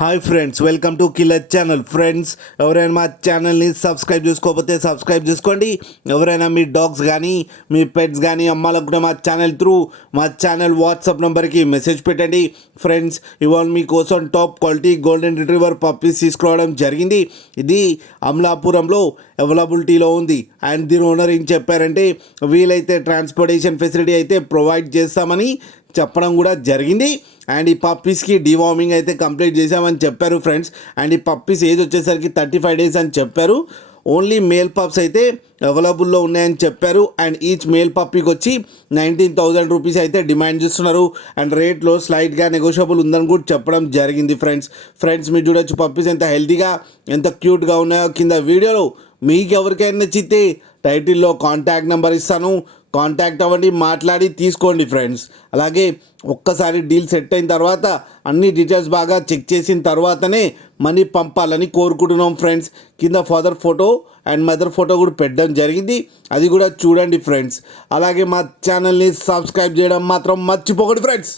Hi friends, welcome to killer channel. Friends, ఎవరైనా మా ఛానల్ని సబ్స్క్రైబ్ చేసుకోకపోతే సబ్స్క్రైబ్ చేసుకోండి. ఎవరైనా మీ డాగ్స్ కానీ మీ పెట్స్ కానీ అమ్మాలకు కూడా మా ఛానల్ వాట్సాప్ నెంబర్కి మెసేజ్ పెట్టండి. ఫ్రెండ్స్, ఇవాళ మీకోసం top quality golden retriever puppies తీసుకురావడం జరిగింది. ఇది అమలాపురంలో అవైలబిలిటీలో ఉంది. అండ్ దీని ఓనర్ ఏం చెప్పారంటే వీలైతే ట్రాన్స్పోర్టేషన్ ఫెసిలిటీ అయితే ప్రొవైడ్ చేస్తామని చెప్పడం కూడా జరిగింది. అండ్ ఈ పప్పీస్కి డివార్మింగ్ అయితే కంప్లీట్ చేసామని చెప్పారు ఫ్రెండ్స్. అండ్ ఈ పప్పీస్ ఏజ్ వచ్చేసరికి 35 days అని చెప్పారు. ఓన్లీ మేల్ పప్స్ అయితే అవైలబుల్లో ఉన్నాయని చెప్పారు. అండ్ ఈచ్ మేల్ పప్పీకి వచ్చి 19,000 రూపీస్ అయితే డిమాండ్ చేస్తున్నారు. అండ్ రేట్లో స్లైట్గా నెగోషియబుల్ ఉందని కూడా చెప్పడం జరిగింది. ఫ్రెండ్స్ మీరు చూడొచ్చు పప్పీస్ ఎంత హెల్తీగా ఎంత క్యూట్గా ఉన్నాయో. కింద వీడియోలో మీకు ఎవరికైనా నచ్చితే టైటిల్లో కాంటాక్ట్ నెంబర్ ఇస్తాను, కాంటాక్ట్ అవ్వండి, మాట్లాడి తీసుకోండి ఫ్రెండ్స్. అలాగే ఒక్కసారి డీల్ సెట్ అయిన తర్వాత అన్ని డీటెయిల్స్ బాగా చెక్ చేసిన తర్వాతనే మనీ పంపాలని కోరుకుంటున్నాం ఫ్రెండ్స్. కింద father photo and mother photo కూడా పెట్టడం జరిగింది, అది కూడా చూడండి ఫ్రెండ్స్. అలాగే మా ఛానల్ని సబ్స్క్రైబ్ చేయడం మాత్రం మర్చిపోకండి ఫ్రెండ్స్.